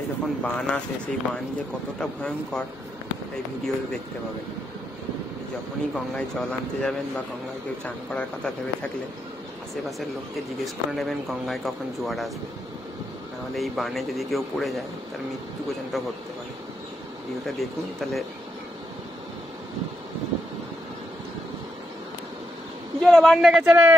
গঙ্গায় যখন বান আসে সেই বান যে কতটা ভয়ঙ্কর এই ভিডিওতে দেখতে পাবেন। যখনই গঙ্গায় জল আনতে যাবেন বা গঙ্গায় কেউ চান করার কথা ভেবে থাকলে আশেপাশের লোককে জিজ্ঞেস করে নেবেন গঙ্গায় কখন জোয়ার আসবে, নাহলে এই বানে যদি কেউ পড়ে যায় তার মৃত্যু পর্যন্ত ঘটতে পারে। ভিডিওটা দেখুন তাহলে। কি জোরে বান ডেকেছে রে।